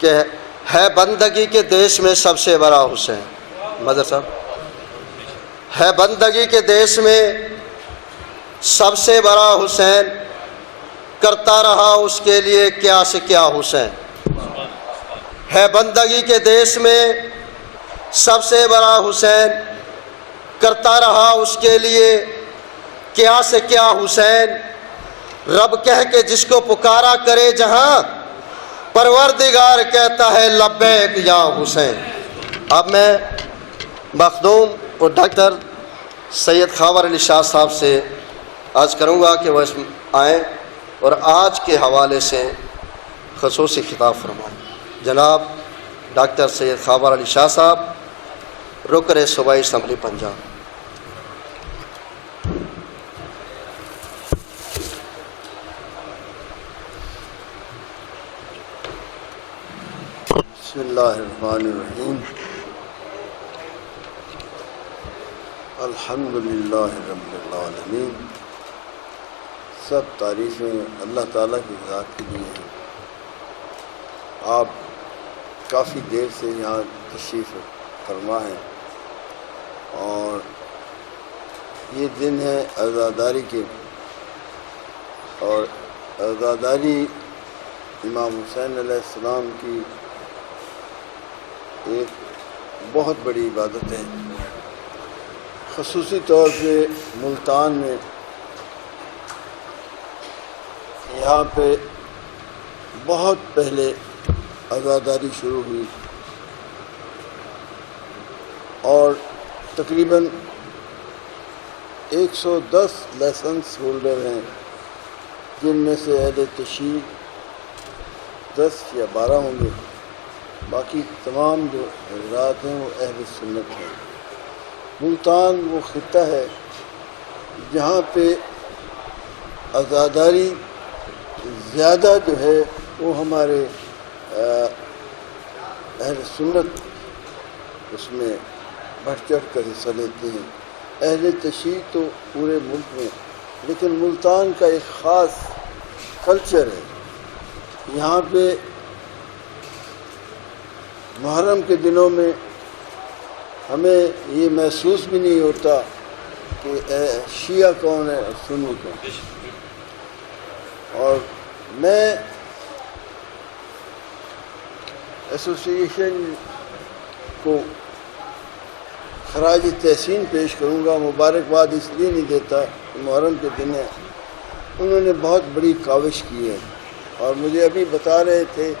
کہ ہے بندگی کے دیش میں سب سے بڑا حسین، مظہر صاحب، ہے بندگی کے دیش میں سب سے بڑا حسین، کرتا رہا اس کے لیے کیا سے کیا حسین. ہے بندگی کے دیش میں سب سے بڑا حسین، کرتا رہا اس کے لیے کیا سے کیا حسین. رب کہہ کے جس کو پکارا کرے جہاں، پروردگار کہتا ہے لبیک یا حسین. اب میں مخدوم اور ڈاکٹر سید خاور علی شاہ صاحب سے عرض کروں گا کہ وہ اس آئیں اور آج کے حوالے سے خصوصی خطاب فرمائیں. جناب ڈاکٹر سید خاور علی شاہ صاحب، رکن صوبائی اسمبلی پنجاب. بسم اللہ الرحمن الرحیم. الحمدللہ رب العالمین. سب تعریفیں اللہ تعالیٰ کی ذات کے لیے ہیں. آپ کافی دیر سے یہاں تشریف فرما ہیں، اور یہ دن ہے عزاداری کے، اور عزاداری امام حسین علیہ السلام کی ایک بہت بڑی عبادت ہے. خصوصی طور پہ ملتان میں یہاں پہ بہت پہلے عزاداری شروع ہوئی، اور تقریباً 110 لائسنس ہولڈر ہیں، جن میں سے اہل تشیع 10 یا 12 ہوں گے. باقی تمام جو حضرات ہیں وہ اہل سنت ہیں. ملتان وہ خطہ ہے جہاں پہ عزاداری زیادہ جو ہے وہ ہمارے اہل سنت اس میں بڑھ چڑھ کر حصہ لیتے ہیں. اہل تشیع تو پورے ملک میں، لیکن ملتان کا ایک خاص کلچر ہے. یہاں پہ محرم کے دنوں میں ہمیں یہ محسوس بھی نہیں ہوتا کہ شیعہ کون ہے اور سنی کون. اور میں ایسوسی ایشن کو خراج تحسین پیش کروں گا. مبارکباد اس لیے نہیں دیتا کہ محرم کے دن ہے، انہوں نے بہت بڑی کاوش کی ہے، اور مجھے ابھی بتا رہے تھے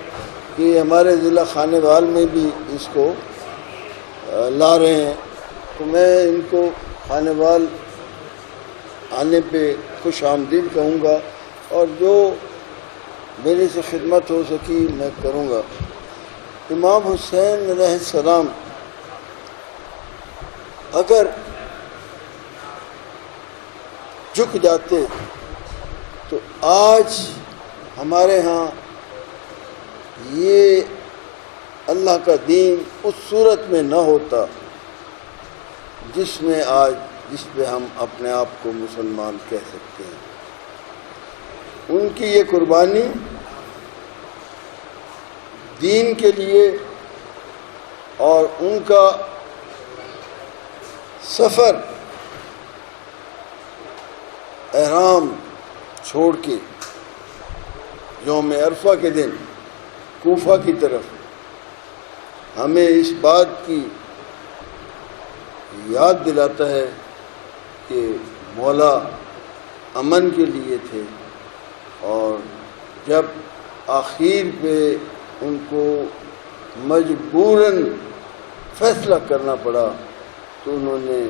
کہ ہمارے ضلع خانے وال میں بھی اس کو لا رہے ہیں. تو میں ان کو خانے وال آنے پہ خوش آمدید کہوں گا، اور جو میرے سے خدمت ہو سکی میں کروں گا۔ امام حسین علیہ السلام اگر جھک جاتے تو آج ہمارے ہاں یہ اللہ کا دین اس صورت میں نہ ہوتا جس میں آج جس پہ ہم اپنے آپ کو مسلمان کہہ سکتے ہیں۔ ان کی یہ قربانی دین کے لیے اور ان کا سفر احرام چھوڑ کے یوم عرفہ کے دن کوفہ کی طرف ہمیں اس بات کی یاد دلاتا ہے کہ مولا امن کے لیے تھے، اور جب آخر پہ ان کو مجبوراً فیصلہ کرنا پڑا تو انہوں نے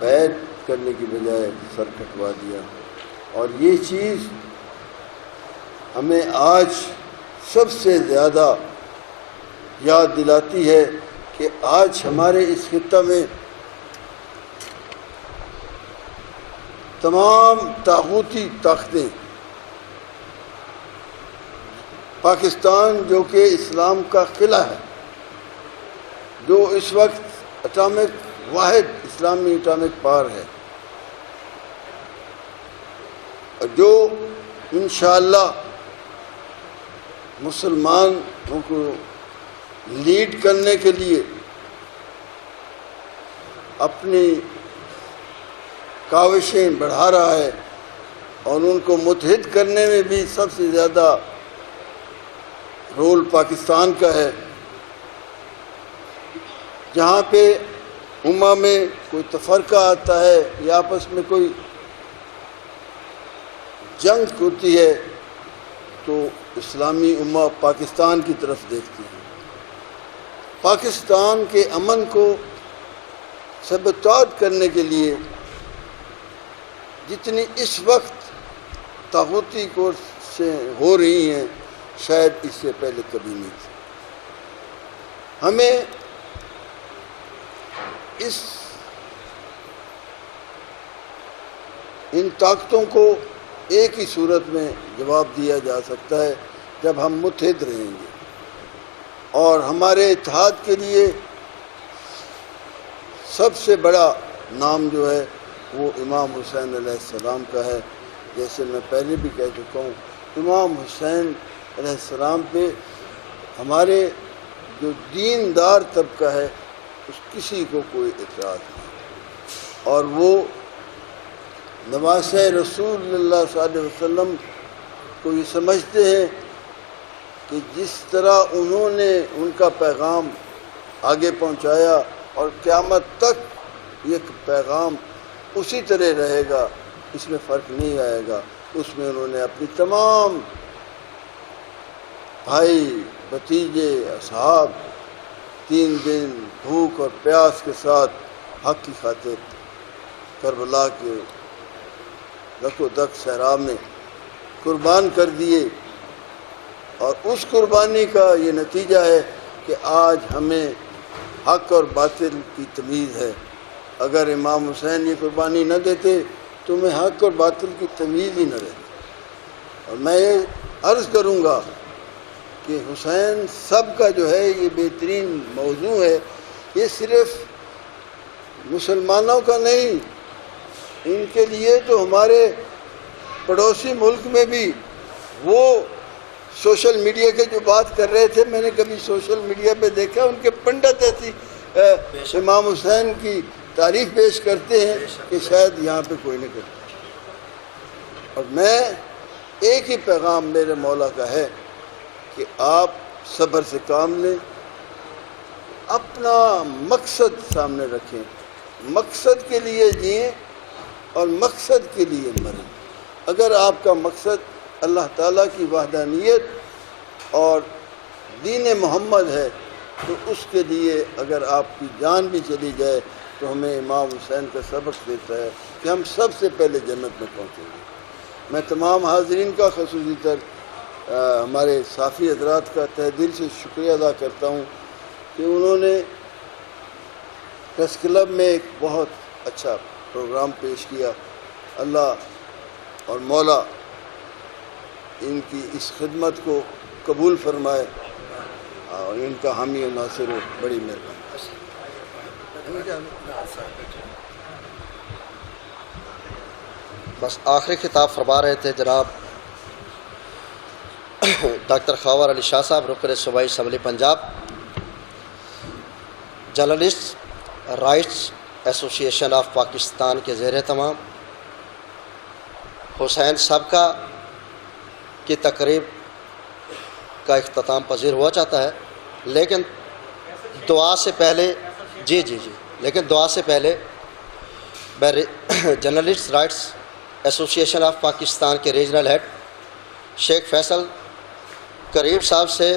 بیعت کرنے کی بجائے سر کٹوا دیا۔ اور یہ چیز ہمیں آج سب سے زیادہ یاد دلاتی ہے کہ آج ہمارے اس خطہ میں تمام طاغوتی طاقتیں، پاکستان جو کہ اسلام کا قلعہ ہے، جو اس وقت اٹامک واحد اسلامی اٹامک پاور ہے، جو انشاءاللہ مسلمانوں کو لیڈ کرنے کے لیے اپنی کاوشیں بڑھا رہا ہے، اور ان کو متحد کرنے میں بھی سب سے زیادہ رول پاکستان کا ہے۔ جہاں پہ امہ میں کوئی تفرقہ آتا ہے یا آپس میں کوئی جنگ ہوتی ہے تو اسلامی امہ پاکستان کی طرف دیکھتی ہے۔ پاکستان کے امن کو سبوتاژ کرنے کے لیے جتنی اس وقت طاغوتی کوششیں ہو رہی ہیں شاید اس سے پہلے کبھی نہیں تھی۔ ہمیں ان طاقتوں کو ایک ہی صورت میں جواب دیا جا سکتا ہے جب ہم متحد رہیں گے، اور ہمارے اتحاد کے لیے سب سے بڑا نام جو ہے وہ امام حسین علیہ السلام کا ہے۔ جیسے میں پہلے بھی کہہ چکا ہوں، امام حسین علیہ السلام پہ ہمارے جو دیندار طبقہ ہے اس کسی کو کوئی اعتراض نہیں، اور وہ نواسۂ رسول اللہ صلی اللہ علیہ وسلم کو یہ سمجھتے ہیں کہ جس طرح انہوں نے ان کا پیغام آگے پہنچایا اور قیامت تک یہ پیغام اسی طرح رہے گا، اس میں فرق نہیں آئے گا۔ اس میں انہوں نے اپنی تمام بھائی بھتیجے اصحاب 3 دن بھوک اور پیاس کے ساتھ حق کی خاطر کربلا کے رکو دک صحرا میں قربان کر دیے، اور اس قربانی کا یہ نتیجہ ہے کہ آج ہمیں حق اور باطل کی تمیز ہے۔ اگر امام حسین یہ قربانی نہ دیتے تو میں حق اور باطل کی تمیز ہی نہ رہتی۔ اور میں یہ عرض کروں گا کہ حسین سب کا جو ہے یہ بہترین موضوع ہے، یہ صرف مسلمانوں کا نہیں، ان کے لیے تو ہمارے پڑوسی ملک میں بھی وہ سوشل میڈیا کے جو بات کر رہے تھے، میں نے کبھی سوشل میڈیا پہ دیکھا ان کے پنڈت ایسی امام حسین کی تعریف پیش کرتے ہیں کہ شاید یہاں پہ کوئی نہیں کرتا۔ اور میں ایک ہی پیغام میرے مولا کا ہے کہ آپ صبر سے کام لیں، اپنا مقصد سامنے رکھیں، مقصد کے لیے جئیں اور مقصد کے لیے مریں۔ اگر آپ کا مقصد اللہ تعالیٰ کی وحدانیت اور دین محمد ہے تو اس کے لیے اگر آپ کی جان بھی چلی جائے تو ہمیں امام حسین کا سبق دیتا ہے کہ ہم سب سے پہلے جنت میں پہنچیں گے۔ میں تمام حاضرین کا خصوصی طور ہمارے صافی حضرات کا تہ دل سے شکریہ ادا کرتا ہوں کہ انہوں نے پریس کلب میں ایک بہت اچھا پروگرام پیش کیا۔ اللہ اور مولا ان کی اس خدمت کو قبول فرمائے اور ان کا حامی و ناصر ہو۔ بڑی مہربانی۔ بس آخری خطاب فرما رہے تھے جناب ڈاکٹر خاور علی شاہ صاحب، رکن صوبائی اسمبلی پنجاب، جرنلسٹ رائٹس ایسوسی ایشن آف پاکستان کے زیر اہتمام حسین سابقہ کی تقریب کا اختتام پذیر ہوا چاہتا ہے، لیکن دعا سے پہلے لیکن دعا سے پہلے میں جرنلسٹ رائٹس ایسوسی ایشن آف پاکستان کے ریجنل ہیڈ شیخ فیصل کریم صاحب سے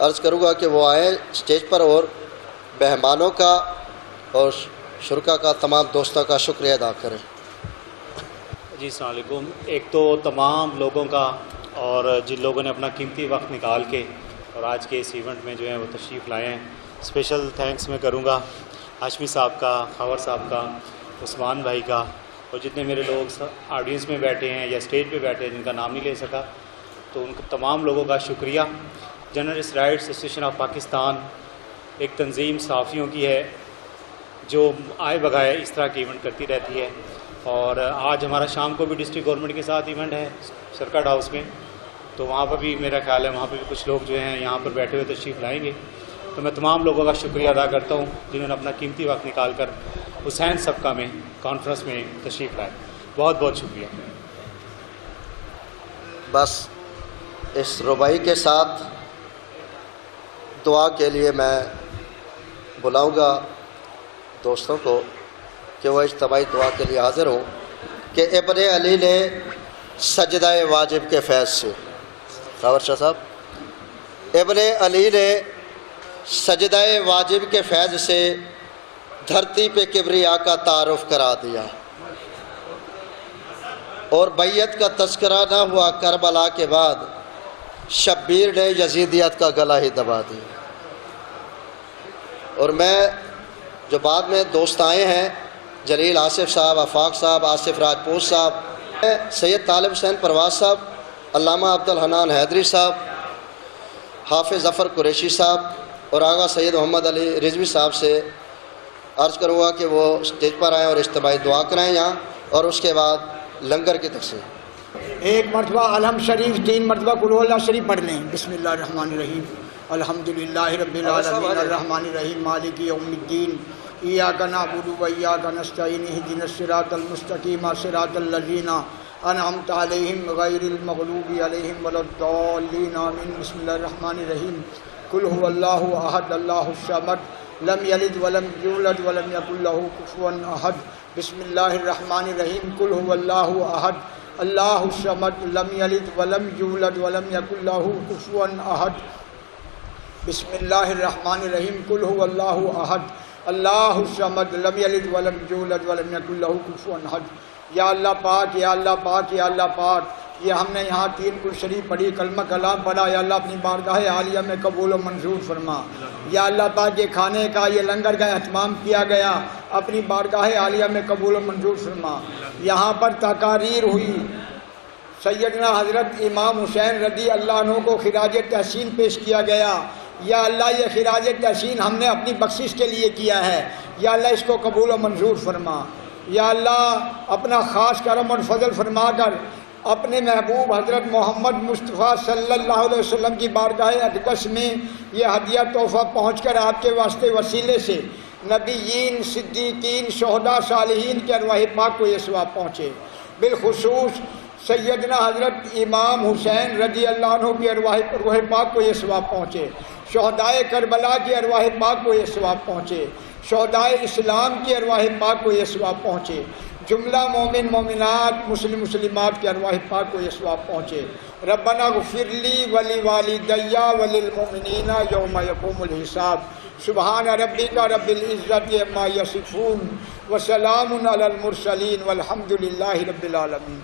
عرض کروں گا کہ وہ آئیں اسٹیج پر اور مہمانوں کا اور شرکا کا تمام دوستوں کا شکریہ ادا کریں۔ جی السلام علیکم۔ ایک تو تمام لوگوں کا اور جن لوگوں نے اپنا قیمتی وقت نکال کے اور آج کے اس ایونٹ میں جو ہے وہ تشریف لائے ہیں، اسپیشل تھینکس میں کروں گا ہاشمی صاحب کا، خاور صاحب کا، عثمان بھائی کا، اور جتنے میرے لوگ آڈینس میں بیٹھے ہیں یا اسٹیج پہ بیٹھے ہیں جن کا نام نہیں لے سکا، تو ان تمام لوگوں کا شکریہ۔ جرنلسٹ رائٹس ایسوسی ایشن آف پاکستان ایک تنظیم صحافیوں کی ہے جو آئے بغائے اس طرح کے ایونٹ کرتی رہتی ہے، اور آج ہمارا شام کو بھی ڈسٹرکٹ گورنمنٹ کے ساتھ ایونٹ ہے سرکٹ ہاؤس میں، تو وہاں پر بھی میرا خیال ہے وہاں پہ بھی کچھ لوگ جو ہیں یہاں پر بیٹھے ہوئے تشریف لائیں گے۔ تو میں تمام لوگوں کا شکریہ ادا کرتا ہوں جنہوں نے اپنا قیمتی وقت نکال کر حسین سابقہ میں کانفرنس میں تشریف لائے۔ بہت بہت شکریہ۔ بس اس ربائی کے ساتھ دعا کے لیے میں بلاؤں گا دوستوں کو کہ وہ اجتماعی دعا کے لیے حاضر ہوں کہ ابن علی نے سجدہ واجب کے فیض سے، خاور شاہ صاحب، ابن علی نے سجدہ واجب کے فیض سے دھرتی پہ کبریا کا تعارف کرا دیا، اور بیعت کا تذکرہ نہ ہوا کربلا کے بعد شبیر نے یزیدیت کا گلا ہی دبا دیا۔ اور میں جو بعد میں دوست آئے ہیں، جلیل آصف صاحب، آفاق صاحب، آصف راجپوت صاحب، سید طالب حسین پرواز صاحب، علامہ عبدالحنان حیدری صاحب، حافظ ظفر قریشی صاحب اور آغا سید محمد علی رضوی صاحب سے عرض کروں گا کہ وہ اسٹیج پر آئیں اور اجتماعی دعا کرائیں یہاں، اور اس کے بعد لنگر کی تقسیم۔ ایک مرتبہ الحمد شریف، 3 مرتبہ قل هو اللہ شریف پڑھ لیں۔ بسم اللہ الرحمن الرحیم، الحمدللہ رب العالمین الرحمن الرحیم مالک یوم الدین، ایاک نعبد و ایاک نستعین، اہدنا الصراط المستقیم صراط الذین انعمت علیہم غیر المغضوب علیہم ولا الضالین آمین۔ بسم اللہ الرحمن الرحیم، قل هو اللہ احد اللہ الصمد لم یلد ولم یولد ولم یکن لہ کفوا احد۔ بسم اللہ الرحمن الرحیم، قل هو اللہ احد اللہ الصمد لم یلد ولم یولد ولم یکن لہ کفوا احد۔ بسم اللہ الرحمن الرحیم، قل هو اللہ احد اللہ الصمد لم یلد ولم یولد ولم یکن لہ کفوا احد۔ یا اللہ پاک، یا اللہ پاک، یا اللہ پاک، یہ ہم نے یہاں 3 قرآن شریف پڑھی، کلمہ کلام پڑھا، یا اللہ اپنی بارگاہ عالیہ میں قبول و منظور فرما۔ یا اللہ پاک، یہ کھانے کا، یہ لنگر کا اہتمام کیا گیا، اپنی بارگاہ عالیہ میں قبول و منظور فرما۔ یہاں پر تقاریر ہوئی، سیدنا حضرت امام حسین رضی اللہ عنہ کو خراج تحسین پیش کیا گیا۔ یا اللہ یہ خراج تحسین ہم نے اپنی بخشش کے لیے کیا ہے، یا اللہ اس کو قبول و منظور فرما۔ یا اللہ اپنا خاص کرم اور فضل فرما کر اپنے محبوب حضرت محمد مصطفیٰ صلی اللہ علیہ وسلم کی بارگاہ اقدس میں یہ ہدیہ تحفہ پہنچ کر آپ کے واسطے وسیلے سے نبیین، صدیقین، شہداء، صالحین کے ارواح پاک کو یہ ثواب پہنچے۔ بالخصوص سیدنا حضرت امام حسین رضی اللہ عنہ کی روح پاک کو یہ ثواب پہنچے، شہدائے کربلا کی ارواح پاک کو یہ ثواب پہنچے، شہدائے اسلام کی ارواح پاک کو یہ ثواب پہنچے۔ جملہ مومن مومنات مسلم مسلمات کی ارواح پاک کو یہ ثواب پہنچے. ربنا اغفر لی ولی والدی وللمؤمنین یوم یقوم الحساب. سبحان ربک رب العزت عما یصفون وسلام علی المرسلین والحمد للہ رب العالمین.